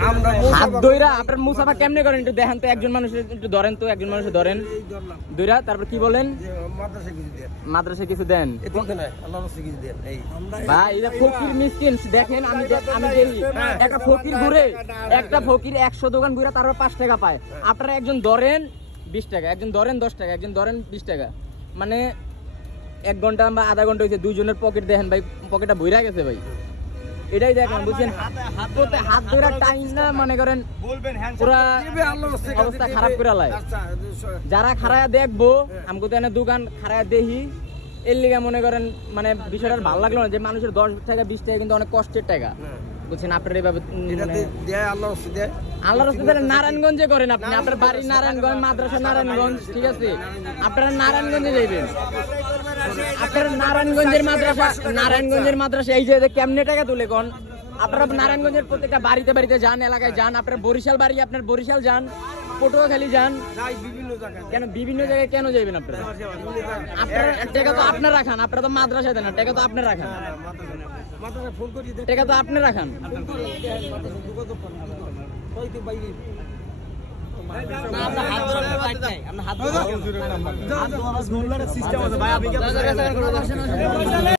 হাত দইরা আপনার মুসাফা কেমনে করেন একটু দেখেন তো, একজন মানুষের একটু ধরেন তো, একজন মানুষের ধরেন দইরা, তারপর কি বলেন মাদ্রাসায় কিছু দেন ভাই। এটা ফকির মিসকিন দেখেন, আমি দেখি একটা ফকির ঘুরে, একটা ফকির 100 দোকান ঘুরে তারপর 5 টাকা পায়। আপনারা একজন ধরেন 20 টাকা, একজন ধরেন 10 টাকা, একজন ধরেন 20 টাকা, মানে 1 ঘন্টা বা আধা ঘন্টা হয়েছে, দুইজনের পকেট দেখেন ভাই, পকেটটা ভইরা গেছে ভাই। এটাই দেখেন বুঝছেন, হাত ধরে টাইম না মনে করেন পুরা অবস্থা খারাপ করে লাই। যারা খারায়া দেখবো আমাকে তো এনে দোকান খারায়া দেখি, এর লিগে মনে করেন মানে বিষয়টা ভালো লাগলো না যে মানুষের 10 টাকা 20 টাকা কিন্তু অনেক কষ্টের টাকা বুঝছেন। আপনার এইভাবে আল্লাহর রাস্তায় নারায়ণগঞ্জে করেন আপনি, আপনার বাড়ি নারায়ণগঞ্জ, মাদ্রাসা নারায়ণগঞ্জ, ঠিক আছে, আপনারা নারায়ণগঞ্জে যাইবেন। আপনার নারায়ণগঞ্জের মাদ্রাসা এই যে কেমনে টাকা তুলে কোন, আপনারা নারায়ণগঞ্জের প্রত্যেকটা বাড়িতে বাড়িতে যান, এলাকায় যান, আপনার বরিশাল বাড়ি, আপনার বরিশাল যান, পটুয়াখালী যান, কেন বিভিন্ন জায়গায় কেন যাইবেন আপনারা? আপনার টাকা তো আপনার রাখান, আপনারা তো মাদ্রাসায় দেন না, টাকা তো আপনার রাখান, টাকা তো আপনি রাখান। হাত